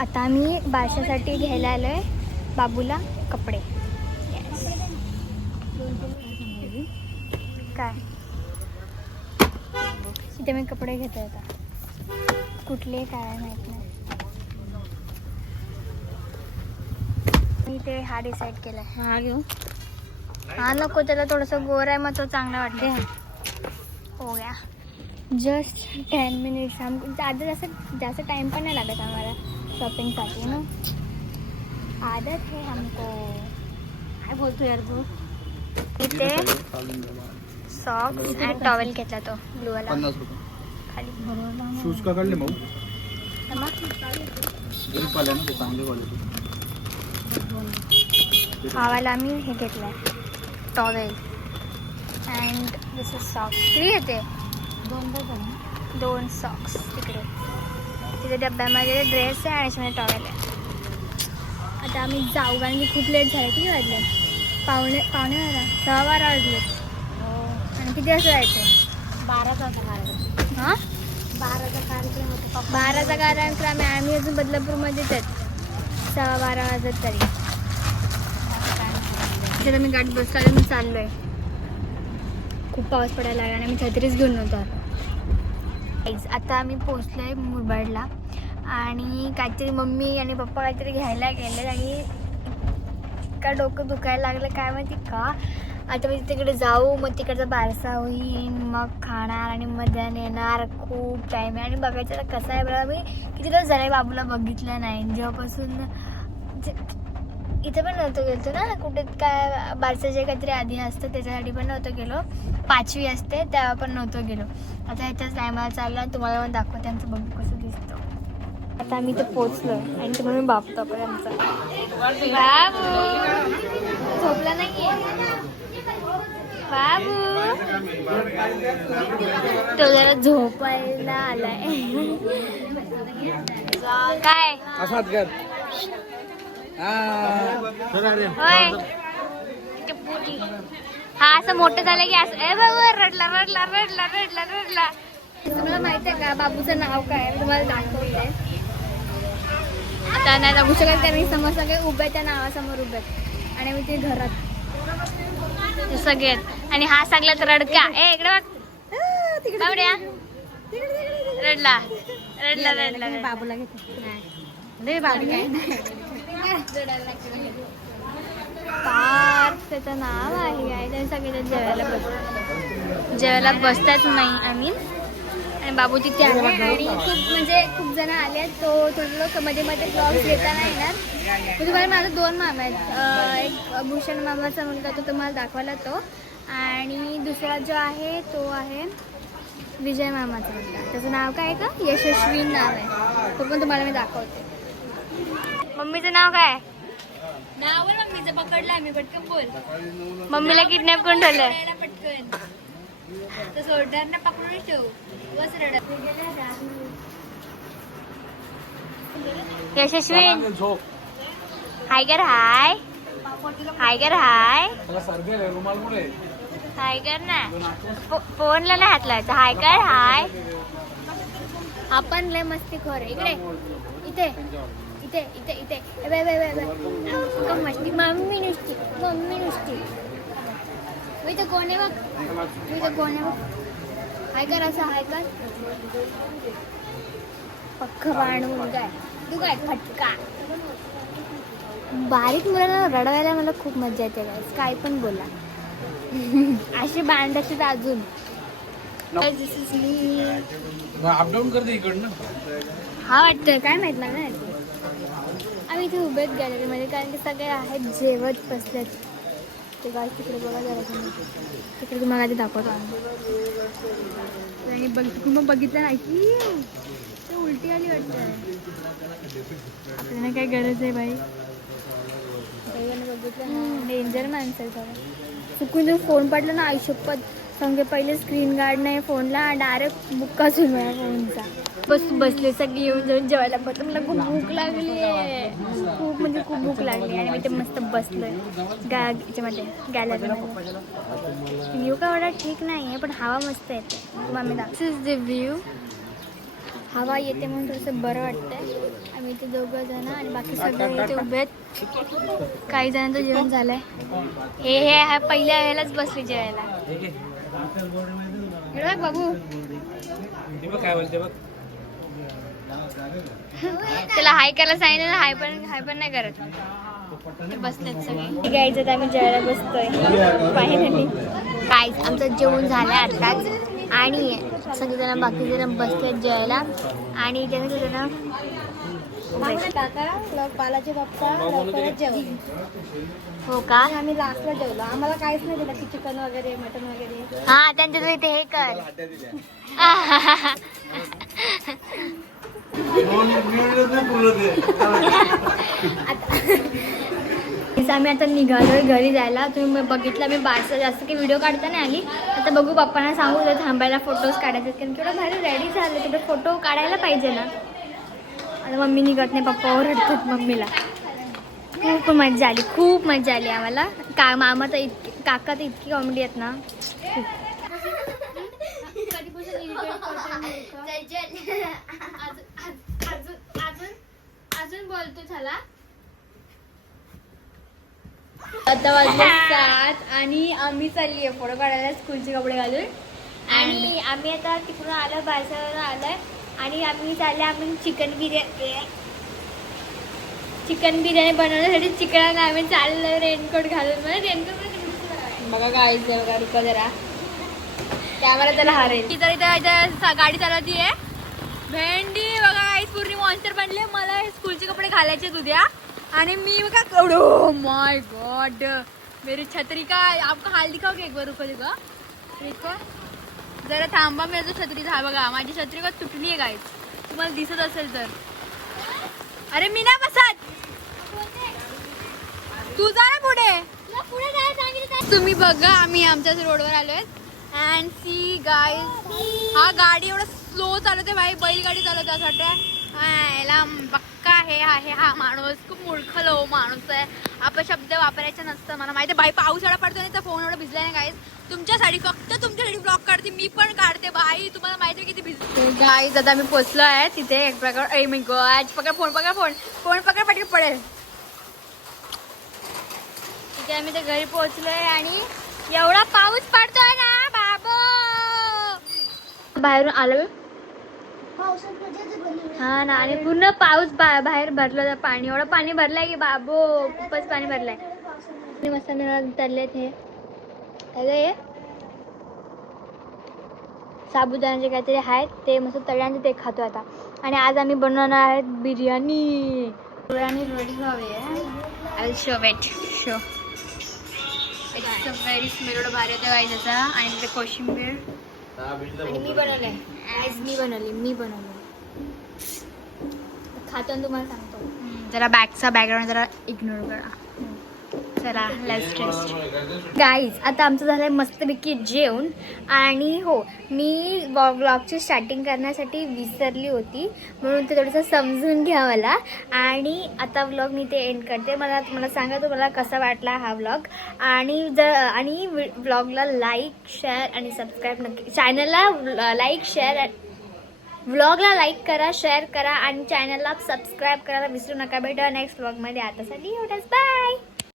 आता आम्ही बारशासाठी घ्यायला आलो आहे बाबूला कपडे. काय इथे मी कपडे घेतोय आता, कुठले काय माहीत नाही. मी ते हा डिसाईड केला आहे. हा घेऊ. हा नको, त्याला थोडंसं गोर आहे मग तो चांगला वाटते. हो गया. Just 10 minutes. हम जास्त टाइम पण नाही लागत आम्हाला शॉपिंगसाठी ना. आदत है हमको. काय बोलतो यार तू. इथे सॉक्स अँड टॉवेल घेतला तो ब्लू वाला 50 रुपये खाली. शूज का काढले मग मग ग्रीप आले ना ते चांगले क्वालिटी. हा वाला आम्ही हे घेतलं आहे towel and this is socks. किती येते? 2 सॉक्स तिकडे. तिथे डब्यामध्ये ड्रेस आहे आणि याच्यामध्ये टॉवेल आहे. आता आम्ही जाऊ कारण की खूप लेट झालं. किती वाजले? पावणे 11 वाजले. आणि किती वाजता जायचं? 12चा कार्यक्रम. हां 12चा कार्यक्रम होता. 12चा कार्यक्रम आहे. आम्ही अजून बदलापूरमध्येच आहेत. 12:15 वाजत तरी. तिथे मी गाडी बसला मी चाललो आहे. खूप पाऊस पडायला लागला आणि मी छत्रीच घेऊन नव्हतो. आता आम्ही पोचलो आहे मुरबाडला आणि काहीतरी मम्मी आणि पप्पा काहीतरी घ्यायला गेले आणि का डोकं दुखायला लागलं काय माहिती का. आता मी तिकडे जाऊ, मग तिकडचा बारसा होईल, मग खाणार आणि मध्यान येणार. खूप टाईम आहे आणि बघायचं कसं आहे बरं. मी किती दिवस झाले बाबूला बघितलं नाही. जेव्हापासून इथे पण नव्हतं गेलो ना कुठे, काय बारसाचे काहीतरी आधी असतं त्याच्यासाठी पण नव्हतं गेलो. 5वी असते तेव्हा पण नव्हतं गेलो. आता ह्याच्याच टायमाला चालला तुम्हाला पण दाखवते त्यांचं बघू कसं दिसतं. आता आम्ही इथे पोचलो आणि तुम्हाला मी बापतो त्यांचा बाबू झोपला नाहीये. बाबू तो जरा झोपायला आलाय. काय होय हा असं मोठं झालं की असं रडला रडला रडला रडला रडला. तुम्हाला माहिती आहे का बाबूचं नाव काय? तुम्हाला दाखवते. आता नाही दाखवू शकत कारण समोर सगळे उभे त्या नावासमोर उभे आणि मी ते घरात सगळे आणि हा सगळ्यात रडका. ए इकडे बघ बाबड्या. रडला रडला रडला. बाबूला घेतो. नाही बाबू काय पार्थ त्याचं नाव आहे. त्यांनी सगळे जेवायला बसतात नाही आम्ही आणि बाबू तिथे आले आणि खूप जण आले आहेत. तो थोडं लोक मध्ये ब्लॉग्स घेता नाही येणार. तुम्हाला माझे 2 मामा आहेत. एक भूषण मामाचा मुलगा तो तुम्हाला दाखवला तो आणि दुसरा जो आहे तो आहे विजय मामाचा मुलगा. त्याचं नाव काय का यशस्वी नाव आहे. तो पण तुम्हाला मी दाखवते. मम्मीचं नाव काय? नाव मम्मीचं पकडलं आम्ही. पटकन बोल. मम्मीला किडनॅप करून ठेवलंय. पटकन तर सोडणार ना पकडून ठेवू. बस रडत. यशस्वी हाय कर. हाय हाय कर. हाय हाय कर ना. फोनला नाही हात लावायचा. हाय कर. हाय. आपण लय मस्ती खोर. इकडे इथे इथे इथे इथे मस्ती. मम्मी नुसती मी तर कोण आहे बघ. हाय कर. असं हाय कर. पक्क बाण मुलगा आहे. तू काय फटका. बारीक मुलांना रडवायला मला खूप मजा येते. काय पण बोला. असे बांड असतात अजून. अपडाऊन करते इकडनं. हा वाटतं काय माहित नाही. आम्ही इथे उभेच गॅलरीमध्ये कारण की सगळे आहेत जेवत बसलेत. ते गाय तिकडे बघा जरा तिकडे तुम्हाला आधी दाखवतो आणि मग बघितलं नाही की ते उलटी आली वाटतं. आपल्याला काय गरज आहे बाई. बघितलं डेंजर माणसं आहे सगळं. चुकून जर फोन पडला ना आयुष्यपत सांगे पहिले स्क्रीन गार्ड नाही फोनला डायरेक्ट बुक्का सुरू आहे फोनचा. बसले सगळे येऊन जाऊन जेवायला बसलं. मला खूप भूक लागली आहे. खूप म्हणजे खूप भूक लागली आणि मी ते मस्त बसलोय याच्यामध्ये गॅलरीमध्ये. व्ह्यू काय एवढा ठीक नाही आहे पण हवा मस्त येते. Mummy this is the view. हवा येते म्हणून थोडंसं बरं वाटतंय. आम्ही इथे 2 जण आणि बाकी सगळे इथे उभे आहेत. काही जणांचं जेवण झालंय. हे पहिल्या ह्यालाच बसले जेवायला. इकडे बघ बाबू, काय बोलते बघ. त्याला हाय करायला सांगितलं, हाय पण नाही करत. ते बसलेत सगळे. गाईज आता आम्ही जेवायला बसतोय फायनली. गाईज आमचं जेवण झालंय आत्ताच आणि सगळेजण बाकी जण बसलेत जेवायला आणि जण काका बालाजी बाप्पा लवकरच जेवले. हो का? आम्ही लास्टला जेवलो. आम्हाला काहीच नाही दिलं की चिकन वगैरे मटन वगैरे. हा त्यांच्या तू इथे हे कर. आम्ही आता निघालोय घरी जायला. तुम्ही बघितलं मी बारसं जास्त काही व्हिडिओ काढता नाही आली. आता बघू पप्पांना सांगू तर थांबायला फोटोज काढायचे कारण केवढं भारी रेडी झालं. तिथे फोटो काढायला पाहिजे ना. आता मम्मी निघत नाही, पप्पा ओरडतात मम्मीला. खूप मजा आली आम्हाला. मामा तर काका तर इतकी कॉमेडी आहेत ना. अजून बोलतो झाला. आता वाजले 7 आणि आम्ही चालली फोटो काढायला स्कूलचे कपडे घालून. आणि आम्ही आता तिकडून आलो, बारसावरून आलोय आणि आम्ही चालले. आम्ही चिकन बिर्याणी बनवण्यासाठी चिकन आम्ही चाललो रेनकोट घालून. मला रेनकोट बघा गाईच बघा रुका जरा कॅमेरा त्याला हारेल. तर इथं गाडी चालवती आहे. भेंडी बघा गाईच पूर्ण मॉन्स्टर बनले. मला स्कूलचे कपडे घालायचे उद्या आणि मी बघा ओ माय गॉड मेरी छत्री का आपका हाल दिखाओगे एक बार. रुको जरा थांबा. मी जो छत्री हा बघा माझी छत्री का तुटली आहे गाईच, तुम्हाला दिसत असेल तर. अरे मी नाही बसत, तू जा ना पुढे. तुम्ही बघा आम्ही आमच्याच रोडवर आलोय. अँड सी गाईज हा गाडी एवढं स्लो चालवते भाई, बैलगाडी चालवते असं वाटतं. पक्का हे आहे हा माणूस खूप मूर्ख लो माणूस आहे. अपशब्द वापरायचं नसतं. मला माहिती आहे बाई पाऊस एवढा पडतो नाही तर फोन एवढा भिजला नाही गाईज. तुमच्यासाठी फक्त तुमच्यासाठी ब्लॉग काढते, मी पण काढते बाई. तुम्हाला माहिती आहे किती भिजते गाईज. आता आम्ही पोचलो आहे तिथे. एक प्रकार ए माय गॉड पकड फोन पकड पटकन पडेल. तिथे आम्ही ते घरी पोहोचलोय आणि एवढा पाऊस पडतोय ना बाबा. बाहेरून आलो हा ना आणि पूर्ण पाऊस बाहेर भरलं पाणी. एवढं पाणी भरलंय की बाबो खूपच पाणी भरलंय. मस्त तरलेत हे काय साबुदाण्याचे काहीतरी आहेत ते मस्त तळ्यांचे ते खातो आता. आणि आज आम्ही बनवणार आहेत बिर्याणी. रेडी हवी आहे. I show wait show it's a very smell एवढं भारी होतं गाईज त्याचा. आणि तिथे कोशिंबीर आणि मी बनवलंय. मी बनवली खातो आणि तुम्हाला सांगतो. जरा बॅकचा बॅकग्राऊंड जरा इग्नोर करा. चला लेट्स टेस्ट गाईज. आता आमचं झालंय मस्तपैकी जेवण. आणि हो मी व्लॉगची स्टार्टिंग करण्यासाठी विसरली होती म्हणून ते थोडंसं समजून घ्या मला. आणि आता व्लॉग मी ते एंड करते. तुम्हाला सांगा तुम्हाला कसा वाटला हा व्लॉग. आणि व्लॉगला लाईक शेअर आणि सबस्क्राईब नक्की. चॅनलला लाईक शेअर व्लॉगला लाईक करा, शेअर करा आणि चॅनलला सबस्क्राईब करायला विसरू नका. भेटा नेक्स्ट व्लॉगमध्ये. आतासाठी एवढंच. बाय.